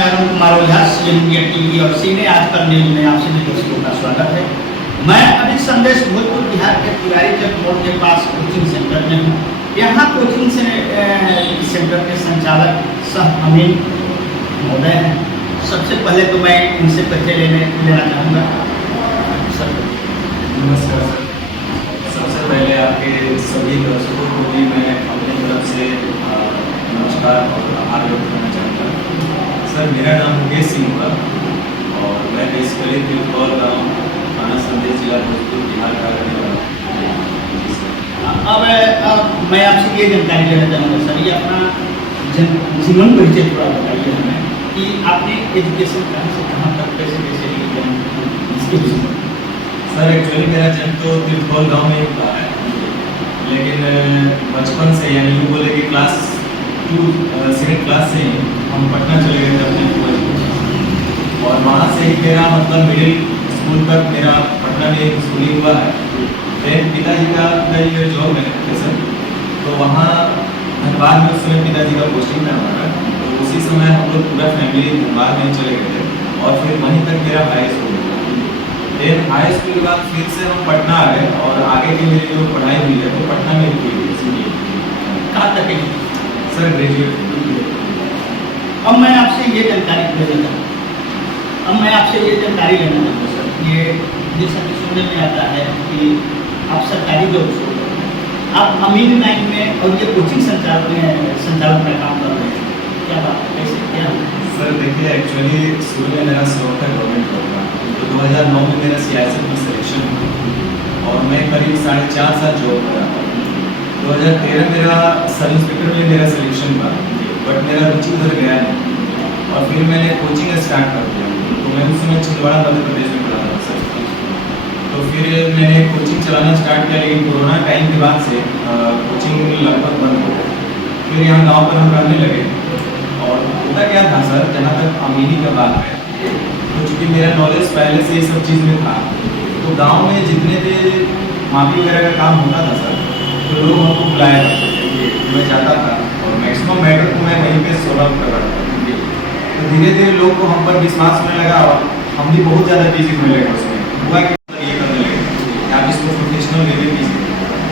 Arun Kumar Ojha, CN India TV और सीने आजकल न्यूज में आप सभी दर्शकों का स्वागत है। मैं अभी संदेश भोजपुर बिहार के तिवारी चक मोड़ के पास कोचिंग सेंटर में हूँ। यहाँ कोचिंग सेंटर के संचालक सह अमीन महोदय हैं। सबसे पहले तो मैं इनसे परिचय लेना चाहूँगा। सर नमस्कार सर। सबसे पहले आपके सभी दर्शकों को भी मैं अपनी तरफ से नमस्कार और आभार व्यक्त करना चाहूँगा। सर मेरा नाम मुकेश सिंह हुआ और मैं बेसिकली तिलकौर गाँव थाना संदेश जिला भोजपुर बिहार का रहने वाला हूँ। अब मैं आपसे ये जानकारी लेना चाहूँगा सर, ये अपना जीवन परिचय थोड़ा बताइए हमें कि आपने एजुकेशन कहाँ से कहाँ तक कैसे कैसे इसके विषय में। सर एक्चुअली मेरा जन्म तो तिलकौर गाँव में ही हुआ है, लेकिन बचपन से यानी यूँ बोले कि क्लास 2 क्लास से ही हम पटना चले गए थे अपने बुआ जी, और वहाँ से ही मेरा मतलब मिडिल स्कूल तक मेरा पटना में एक स्कूलिंग हुआ है। फिर पिताजी का कई ईयर जॉब में थे सर, तो वहाँ धनबाद में उस समय पिताजी का पोस्टिंग था हमारा, तो उसी समय हम लोग पूरा फैमिली धनबाद में चले गए थे और फिर वहीं तक मेरा हाई स्कूल था। फिर हाई स्कूल के बाद फिर से हम पटना आ गए और आगे की मेरी जो पढ़ाई हुई है वो पटना में हुई है। कहाँ तक है सर ग्रेजुएट। अब मैं आपसे ये जानकारी लेना चाहूँगा सर, ये जैसा कि सुनने में आता है कि आप सरकारी जॉब छोड़ रहे हैं, आप अमीन बैंक में और ये कोचिंग संचालक में काम कर रहे हैं, क्या बात है, कैसे क्या हुआ? सर देखिए एक्चुअली शुरू में मेरा शौक है गवर्नमेंट जॉब का, तो 2009 में मेरा CISF में सिलेक्शन हुआ और मैं करीब 4.5 साल जॉब कर रहा था। 2013 मेरा सब इंस्पेक्टर में मेरा सिलेक्शन हुआ, बट मेरा रुचि उधर गया नहीं और फिर मैंने कोचिंग स्टार्ट कर दिया। तो मैं उस समय छिंदवाड़ा मध्य प्रदेश में पढ़ा था सर, तो फिर मैंने कोचिंग चलाना स्टार्ट किया, लेकिन कोरोना टाइम के बाद से कोचिंग लगभग बंद हो गई। फिर यहाँ गाँव पर हम रहने लगे और होता क्या था सर, जहाँ तक अमीनी का बात है, तो चूँकि मेरा नॉलेज पहले से ये सब चीज़ में था, तो गांव में जितने भी माफी वगैरह का काम होता था सर, तो लोग हमको बुलाया करते थे, मैं जाता था और मैक्सिमम मैटर को मैं वहीं पे सॉल्व कर रहा था। तो धीरे धीरे लोग को हम पर विश्वास होने लगा और हम भी बहुत ज़्यादा बिजी होने लगे उसमें। हुआ कि ये करने लगे आप इसको प्रोफेशनल वे में कीजिए,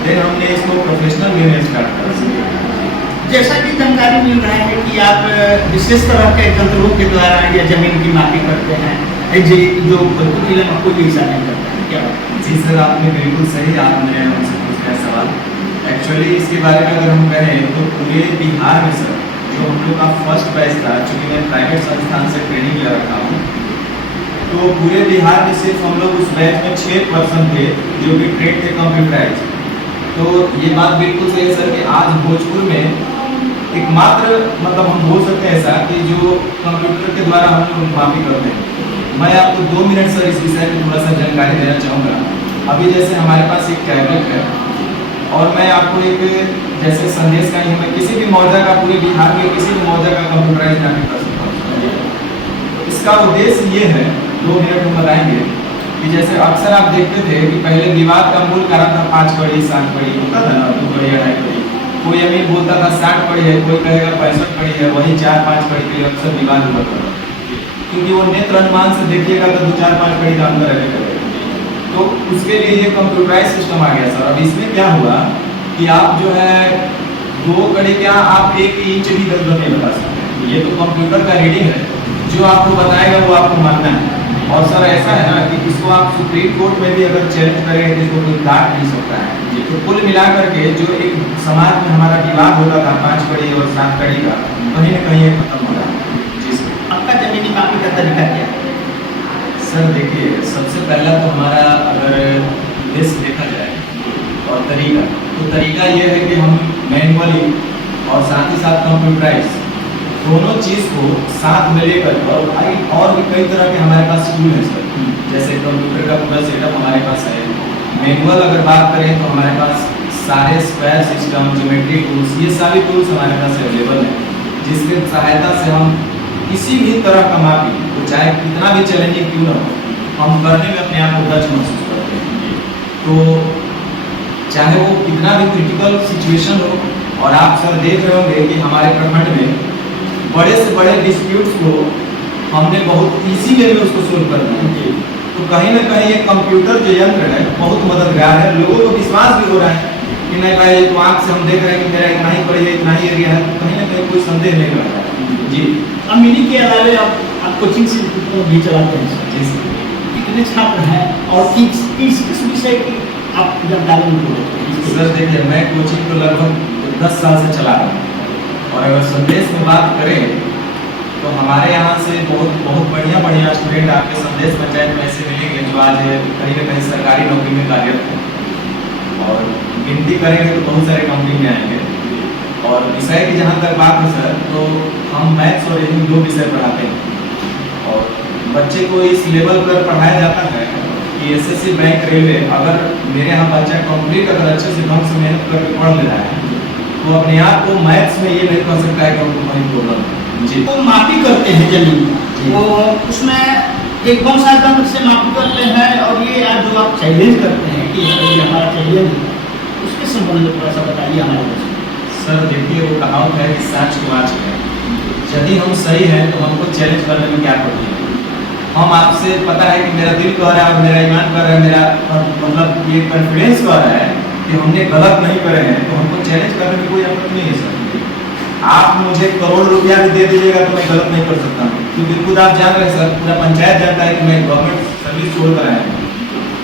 फिर हमने इसको प्रोफेशनल वे में स्टार्ट करा। जैसा कि जानकारी मिल रहा है कि आप विशेष तरह के यंत्रों के द्वारा या जमीन की मापी करते हैं, जो भोजपुर जिले में कोई ऐसा नहीं करता है, क्या बात? जी सर, आपने बिल्कुल सही आपने हमसे पूछा है सवाल। एक्चुअली इसके बारे में अगर हम कहें तो पूरे बिहार में सर जो हम लोग का फर्स्ट बैच था, चूँकि मैं प्राइवेट संस्थान से ट्रेनिंग ले रखा हूँ, तो पूरे बिहार में सिर्फ हम लोग उस बैच में 6% थे जो कि ट्रेड थे कंप्यूटराइज। तो ये बात बिल्कुल सही है सर कि आज भोजपुर में एकमात्र मतलब हम बोल सकते हैं ऐसा कि जो कंप्यूटर के द्वारा हम लोग मापी करते हैं। मैं आपको 2 मिनट सर इस विषय में थोड़ा सा जानकारी देना चाहूँगा। अभी जैसे हमारे पास एक टैबलेट है और मैं आपको एक जैसे संदेश का ही मैं किसी भी मौजा का पूरे बिहार के किसी भी मौजा का कंप्यूटराइज मापी कर सकता हूँ। इसका उद्देश्य ये है, 2 मिनट में बताएंगे कि जैसे अक्सर आप देखते थे कि पहले विवाद का मूल कारण था 5 कड़ी 7 कड़ी होता था ना, 2 कड़ी या 2.5 कड़ी। कोई अमीर बोलता था 60 कड़ी है, कोई कहेगा 65 कड़ी है, वही 4-5 कड़ी के लिए अक्सर विवाद हुआ था, क्योंकि वो नेत्र अनुमान से देखिएगा तो 2-4-5 कड़ी का अंतर रहेगा। तो उसके लिए ये कंप्यूटराइज सिस्टम आ गया सर। अब इसमें क्या हुआ कि आप जो है 2 कड़ी क्या आप 1 इंच भी गलत नहीं बता सकते, ये तो कंप्यूटर का रीडिंग है, जो आपको बताएगा वो आपको मानना है। और सर ऐसा है ना कि इसको आप सुप्रीम कोर्ट में भी अगर चैलेंज करेंगे तो इसको कोई काट नहीं सकता है। तो कुल मिला करके जो एक समाज में हमारा विवाद होता था 5 कड़ी और 7 कड़ी का, कहीं ना कहीं खत्म हो रहा है। जी सर। आपका जमीनी मापी का तरीका क्या है? सर देखिए, सबसे पहला तो हमारा अगर उद्देश्य देखा जाए और तरीका, तो तरीका ये है कि हम मैनुअली और साथ ही साथ कंप्यूटराइज दोनों चीज़ को साथ में लेकर और भी कई तरह के हमारे पास टूल हैं सर। जैसे कंप्यूटर का पूरा सेटअप हमारे पास है। मैनुअल अगर बात करें तो हमारे पास सारे स्क्वायर सिस्टम, ज्योमेट्री टूल्स, ये सारे टूल्स हमारे पास अवेलेबल हैं, जिसकी सहायता से हम किसी भी तरह का मापी, तो चाहे कितना भी चैलेंजिंग क्यों ना हो, हम करने में अपने आप को टच महसूस करते हैं। तो चाहे वो कितना भी क्रिटिकल सिचुएशन हो, और आप सर देख रहे होंगे कि हमारे प्रखंड में बड़े से बड़े डिस्प्यूट्स को हमने बहुत इजी वे में उसको सोल्व कर दिया। तो कहीं ना कहीं ये कंप्यूटर जो यंत्र है बहुत मददगार है, लोगों को विश्वास भी हो रहा है कि नहीं भाई तो आँख से हम देख रहे हैं कि मेरा इतना ही पड़ी है, इतना ही एरिया है, तो कहीं ना कहीं कोई संदेह नहीं रहता है। जी अब मिनी के अलावे आप कोचिंग से भी चलाते हैं सर? जी सर। कितने छात्र हैं और किस विषय की आप जानकारी में बोलते हैं? सर देखिए, मैं कोचिंग को लगभग 10 साल से चला रहा हूँ, और अगर संदेश में बात करें तो हमारे यहाँ से बहुत बढ़िया स्टूडेंट आपके संदेश पंचायत में ऐसे मिलेंगे जो आज कहीं ना कहीं सरकारी नौकरी में कार्यरत हैं, और गिनती करेंगे तो बहुत सारे कंपनी में आएंगे। और विषय की जहाँ तक बात है सर, तो हम मैथ्स और रीजनिंग 2 विषय पढ़ाते हैं, और बच्चे को इस लेवल पर पढ़ाया जाता है कि एसएससी बैंक रेलवे, अगर मेरे यहाँ बच्चा कंप्लीट अगर अच्छे से ढंग से मेहनत करके पढ़ ले रहा है तो अपने आप को मैथ्स में ये नहीं कह सकता है कि हमको कहीं प्रॉब्लम है। जी तो मापी करते हैं जमीन, तो उसमें एक कौन सा तंत्र से मापी करते हैं, और ये आज जो आप चैलेंज करते हैं कि ये हमारा चैलेंज है, उसके संबंध में थोड़ा सा बताइए हमारे बच्चे। सर देखिए, वो कहावत है कि सच की बात है, यदि हम सही हैं तो हमको चैलेंज करने में क्या पड़ती है। हम आपसे पता है कि मेरा दिल कह रहा है और मेरा ईमान कह रहा है, मेरा मतलब ये कॉन्फिडेंस कह रहा है कि हमने गलत नहीं करे हैं, तो हमको चैलेंज करने में कोई आपत्ति नहीं है सर। आप मुझे करोड़ रुपया भी दे दीजिएगा तो मैं गलत नहीं कर सकता हूँ, क्योंकि खुद आप जान रहे हैं सर, पूरा पंचायत जानता है कि मैं गवर्नमेंट सर्विस छोड़ कर आया हूँ,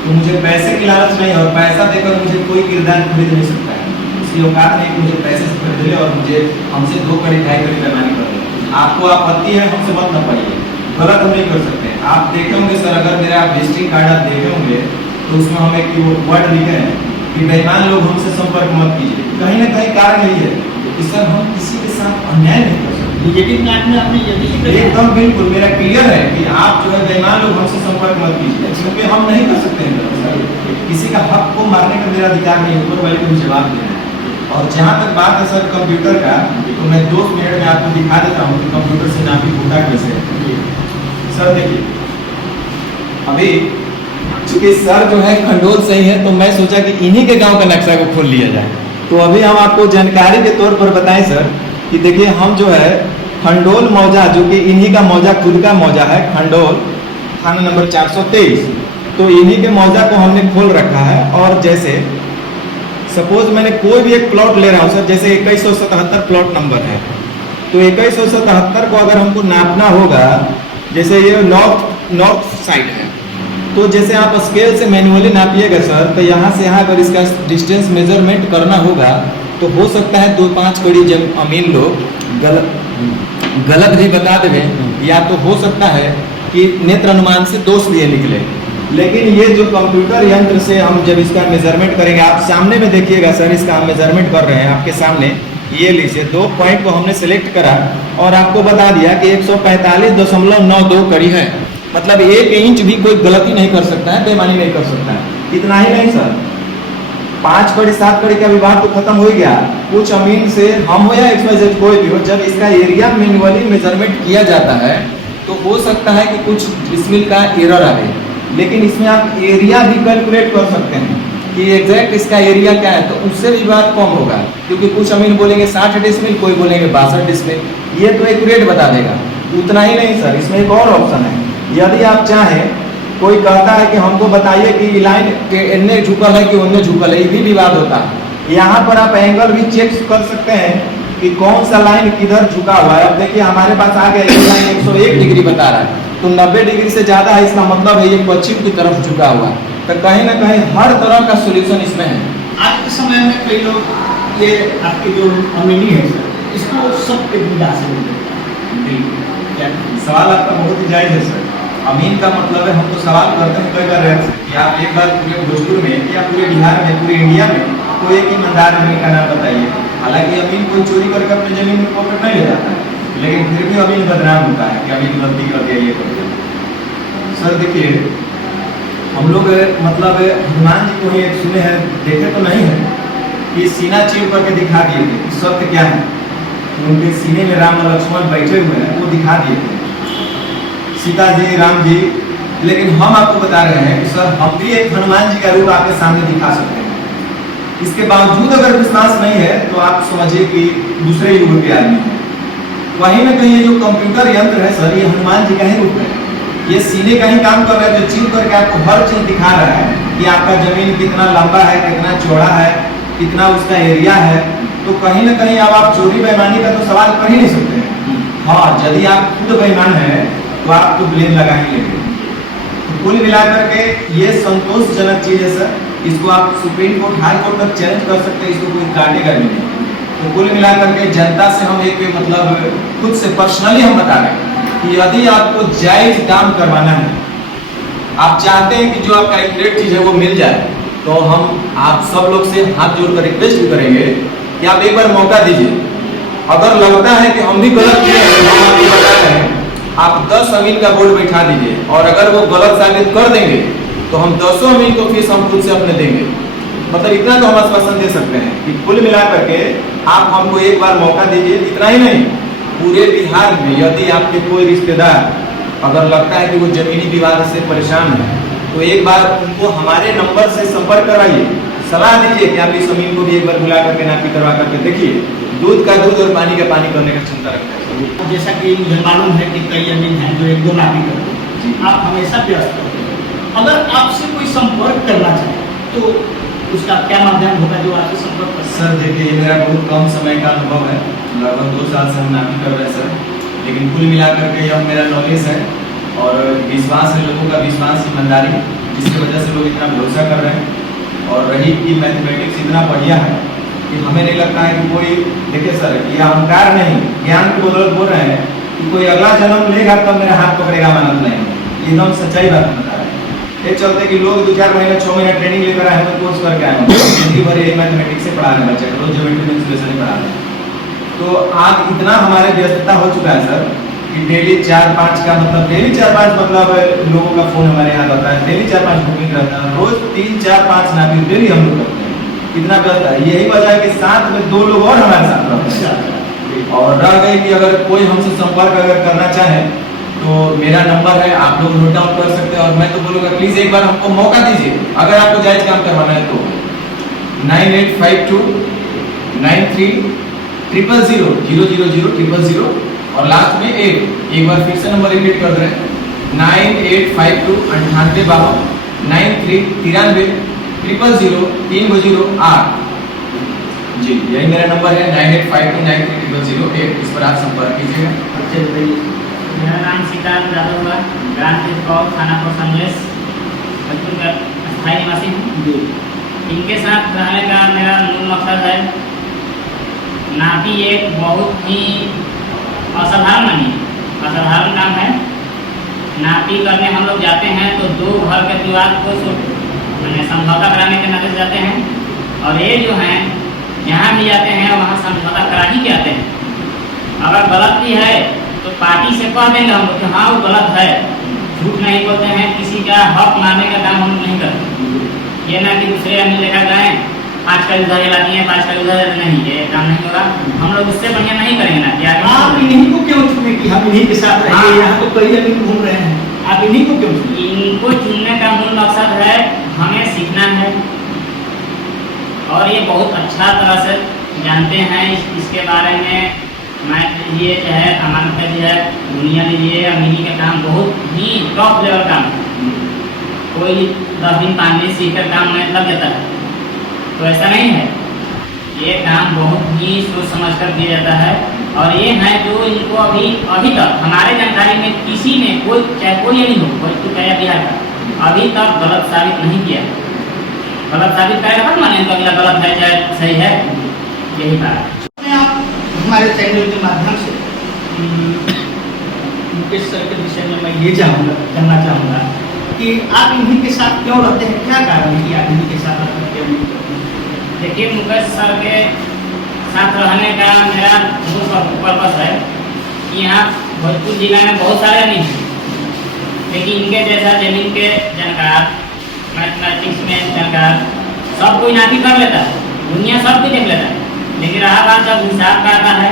तो मुझे पैसे की लालच नहीं, और पैसा देकर मुझे कोई किरदार खरीद नहीं सकता है। उसकी औकात नहीं कि मुझे पैसे से खरीद ले और मुझे हमसे 2 कड़ी 2.5 कड़ी पैमानी कर ले। आपको आपत्ति है, हमसे मत न पाइए, गलत हम नहीं कर सकते। आप देखे होंगे सर, अगर मेरा विजिटिंग कार्ड आप देखे होंगे तो उसमें हम एक वर्ड लिखे हैं कि बेईमान लोग हमसे संपर्क मत कीजिए। कहीं ना कहीं कारण यही है कि सर हम किसी के साथ अन्याय नहीं कर सकते। विजिटिंग कार्ड में आपने यदि एकदम बिल्कुल मेरा क्लियर है कि आप जो है बेईमान लोग हमसे संपर्क मत कीजिए, क्योंकि हम नहीं कर सकते हैं। किसी का हक को मारने का मेरा अधिकार नहीं, ऊपर वाले को जवाब देना है। और जहाँ तक बात है सर कंप्यूटर का, तो मैं 2 मिनट में आपको दिखा देता हूँ कि कंप्यूटर से नापी होता कैसे है। सर देखिए, अभी चूंकि सर जो है खंडोल सही है, तो मैं सोचा कि इन्हीं के गांव का नक्शा को खोल लिया जाए। तो अभी हम आपको जानकारी के तौर पर बताएं सर कि देखिए, हम जो है खंडोल मौजा, जो कि इन्हीं का मौजा, खुद का मौजा है खंडोल, थाना नंबर 423, तो इन्हीं के मौजा को हमने खोल रखा है। और जैसे सपोज मैंने कोई भी एक प्लॉट ले रहा हूँ सर, जैसे 2177 प्लॉट नंबर है, तो 2177 को अगर हमको नापना होगा, जैसे ये नॉर्थ साइड है, तो जैसे आप स्केल से मैनुअली नापिएगा सर, तो यहाँ से यहाँ अगर इसका डिस्टेंस मेजरमेंट करना होगा तो हो सकता है 2-5 कड़ी जब अमीन लोग गलत भी बता देवे, या तो हो सकता है कि नेत्र अनुमान से दोष लिए निकले। लेकिन ये जो कंप्यूटर यंत्र से हम जब इसका मेजरमेंट करेंगे, आप सामने में देखिएगा सर, इसका हम मेजरमेंट कर रहे हैं आपके सामने। ये लीजिए 2 पॉइंट को हमने सिलेक्ट करा और आपको बता दिया कि 145.92 कड़ी है, मतलब 1 इंच भी कोई गलती नहीं कर सकता है, बेईमानी नहीं कर सकता है। इतना ही नहीं सर, 5 कड़ी 7 कड़ी का विवाद तो खत्म हो गया। कुछ अमीन से हम हो या XYZ कोई भी हो, जब इसका एरिया मैन्युअली मेजरमेंट किया जाता है तो हो सकता है कि कुछ डिसमिल का एरर आए, लेकिन इसमें आप एरिया भी कैलकुलेट कर सकते हैं कि एग्जैक्ट इसका एरिया क्या है, तो उससे भी बात कम होगा। क्योंकि कुछ अमीन बोलेंगे 60 डिसमिल, कोई बोलेंगे 62 डिसमिल, ये तो एक्यूरेट बता देगा। उतना ही नहीं सर, इसमें एक और ऑप्शन है। यदि आप चाहें, कोई कहता है कि हमको बताइए कि लाइन के इन्ने झुकल है कि उन्ने झुकल है, ये भी विवाद होता है। यहाँ पर आप एंगल भी चेक कर सकते हैं कि कौन सा लाइन किधर झुका हुआ है। अब देखिए हमारे पास आ गया, ये लाइन 101 डिग्री बता रहा है, तो 90 डिग्री से ज़्यादा है, इसका मतलब है ये पश्चिम की तरफ झुका हुआ है। तो कहीं ना कहीं हर तरह का सोल्यूशन इसमें है। आज के समय में कई लोग ये आपकी जो अमीनी है सर, इसको सब पे विदा से सवाल आपका बहुत ही जायज है सर। अमीन का मतलब है, हम तो सवाल करते हैं कई बार कि आप एक बार पूरे भोजपुर में या पूरे बिहार में, पूरे इंडिया में कोई एक ईमानदार अमीन का नाम बताइए। हालांकि अमीन कोई चोरी करके अपनी जमीन में पॉकेट नहीं ले जाता है, लेकिन फिर भी अमीन बदनाम होता है कि अमीन गलती कर दिया, ये कर दिया। सर देखिए, हम लोग मतलब हनुमान जी को ही एक सुने हैं, देखे तो नहीं है, कि सीना चीर करके दिखा दिए थे सत्य क्या है। उनके सीने में राम और लक्ष्मण बैठे हुए हैं, वो दिखा दिए थे, सीता जी, राम जी। लेकिन हम आपको बता रहे हैं कि सर हम भी एक हनुमान जी का रूप आपके सामने दिखा सकते हैं। इसके बावजूद अगर विश्वास नहीं है तो आप समझिए कि दूसरे युग के आदमी हैं। कहीं ना कहीं ये जो कंप्यूटर यंत्र है सर, ये हनुमान जी का ही रूप है। ये सीने का ही काम कर रहा है, जो चिप करके आपको हर चीज दिखा रहा है कि आपका जमीन कितना लंबा है, कितना चौड़ा है, कितना उसका एरिया है। तो कहीं ना कहीं अब आप चोरी बेईमानी का तो सवाल कर ही नहीं सकते हैं। हाँ, यदि आप खुद बेईमान है तो आप तो ब्लेम लगा ही लेंगे। तो कुल मिलाकर के ये संतोषजनक चीज है सर। इसको आप सुप्रीम कोर्ट, हाई कोर्ट तक चैलेंज कर सकते हैं, इसको कोई काटेगा भी नहीं। तो कुल मिलाकर के जनता से हम एक मतलब खुद से पर्सनली हम बता रहे हैं कि यदि आपको जायज दाम करवाना है, आप चाहते हैं कि जो आपका एक्यूरेट चीज है वो मिल जाए, तो हम आप सब लोग से हाथ जोड़कर रिक्वेस्ट भी करेंगे कि आप एक बार मौका दीजिए। अगर लगता है कि हम भी गलत किए हैं, तो हम आपको बता रहे हैं, आप 10 अमीन का बोर्ड बैठा दीजिए, और अगर वो गलत साबित कर देंगे तो हम 10 अमीन को फीस हम खुद से अपने देंगे। मतलब इतना तो हम आश्वासन दे सकते हैं कि कुल मिलाकर के आप हमको एक बार मौका दीजिए। इतना ही नहीं, पूरे बिहार में यदि आपके कोई रिश्तेदार अगर लगता है कि वो जमीनी विवाद से परेशान है, तो एक बार उनको हमारे नंबर से संपर्क कराइए, सलाह दीजिए कि आप इस जमीन को भी एक बार बुला करके नापी करवा करके देखिए। दूध का दूध और पानी का पानी करने का क्षमता रखता है। जैसा कि मुझे मालूम है कि कई जमीन हैं जो एक दो नापी करते हैं, आप हमेशा व्यस्त होते हैं। अगर आपसे कोई संपर्क करना चाहे तो उसका क्या माध्यम होगा जो आपसे संपर्क कर? सर देखिए, ये मेरा बहुत कम समय का अनुभव है, लगभग 2 साल से हम नापी कर रहे हैं सर। लेकिन कुल मिलाकर के यह मेरा नॉलेज है और विश्वास है, लोगों का विश्वास, ईमानदारी, जिसकी वजह से लोग इतना भरोसा कर रहे हैं। और रही कि मैथमेटिक्स इतना बढ़िया है कि हमें नहीं लगता है कि कोई, देखिए सर, ये अहंकार नहीं, ज्ञान की बदौलत बोल रहे हैं कि कोई अगला जन्म लेगा तब मेरा हाथ पकड़ेगा, मानत नहीं। एकदम सच्चाई बात बता रहे हैं। ये चलते कि लोग 2-4 महीने 6 महीना ट्रेनिंग लेकर आए हैं, कोर्स करके आए हैं, जिंदगी भर यही मैथमेटिक्स से पढ़ा रहे हैं बच्चे को, रोज ज्योमेट्री में सिचुएशन पढ़ा रहे हैं। तो आज इतना हमारे व्यस्तता हो चुका है सर कि डेली 4-5 का मतलब डेली 4-5 मतलब लोगों का फोन हमारे यहाँ आता है, डेली 4-5 बुकिंग रहता है, रोज 3-4-5 नापी डेली हम लोग करते हैं। कितना व्यस्त है, यही वजह है कि साथ में 2 लोग और हमारे साथ रहते हैं। और रह गई कि अगर कोई हमसे संपर्क अगर करना चाहे तो मेरा नंबर है, आप लोग नोट डाउन कर सकते हैं। और मैं तो बोलूँगा प्लीज एक बार हमको मौका दीजिए, अगर आपको जायज काम करवाना है तो 9852 93 000 000 और लास्ट में 8। एक बार फिर से नंबर रिपीट कर रहे हैं, 9852 9852 93 93 000 308। जी, यही मेरा नंबर है, 9852 93 008। इस पर आप संपर्क कीजिएगा। अच्छे बताइए। मेरा नाम सीताराम यादव हुआ, ग्राम तिरकौर, थाना पर संदेश, भोजपुर का स्थायी निवासी हूँ। जी। इनके साथ रहने का मेरा मूल मकसद है, नापी एक बहुत ही असाधारण नहीं, असाधारण काम है। नापी करने हम लोग जाते हैं तो 2 घर के विवाद को मैंने समझौता कराने के नजर जाते हैं, और ये जो हैं जहाँ भी जाते हैं वहाँ समझौता करा ही के आते हैं। अगर गलत भी है तो पार्टी से कह देंगे हम लोग कि हाँ वो गलत है, झूठ नहीं बोलते हैं, किसी का हक मारने का काम हम लोग नहीं करते। ये ना कि दूसरे आदमी लेकर जाएँ 5 का उधर लाती है, 5 का उधर नहीं, ये काम नहीं होगा। हम लोग उससे बढ़िया नहीं करेंगे ना। क्या आप इन्हीं को क्यों चुने कि हम इन्हीं के साथ रहेंगे? यहाँ तो कई जमीन घूम रहे हैं, आप इन्हीं को क्यों चुने? इनको चुनने का मूल मकसद है हमें सीखना है, और ये बहुत अच्छा तरह से जानते हैं इसके बारे में। मैथ लीजिए चाहे अमानत का लीजिए, दुनिया लीजिए, अमीनी का काम बहुत ही टॉप लेवल काम है। कोई 10 दिन 5 दिन सीख कर काम में लग जाता है, तो ऐसा नहीं है। ये काम बहुत ही सोच समझ कर दिया जाता है, और ये है जो इनको अभी तक हमारे जानकारी में किसी ने कोई, चाहे कोई नहीं हो, कोई चाहे बिहार का, अभी तक गलत साबित नहीं किया। गलत साबित करेगा तब माने तो अगला गलत है चाहे सही है, यही बात। आप हमारे चैनल के माध्यम से मुकेश सर के विषय में मैं ये जानना चाहूँगा कि आप इन्हीं के साथ क्यों रहते हैं, क्या कारण है कि आप इन्हीं के साथ रहते हैं, क्यों नहीं करते हैं? देखिए, मुकेश सर के साथ रहने का मेरा मूल पर्पस है कि यहाँ भोजपुर जिला में बहुत सारे नहीं हैं, लेकिन इनके जैसा जमीन के जानकार, मैथमेटिक्स में जानकार, सब कोई नापी कर लेता है, दुनिया सब कुछ देख लेता है। लेकिन रहा बात जब हिसाब का आता है,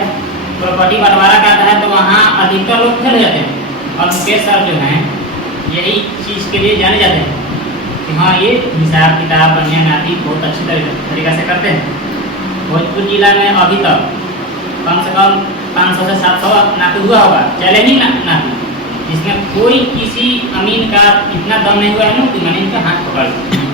प्रॉपर्टी बंटवारा का आता है, तो वहाँ अधिकतर लोग फेल हो जाते हैं। और मुकेश सर जो हैं यही चीज़ के लिए जाने जाते हैं कि हाँ ये हिसाब किताब बढ़िया नापी बहुत अच्छी तरीका से करते हैं। भोजपुर जिला में अभी तक कम से कम 500 से 700 नातू हुआ होगा, चैलेंजिंग नातू, जिसमें कोई किसी अमीन का इतना दम नहीं हुआ है ना कि मैंने इनका हाथ पकड़ लिया।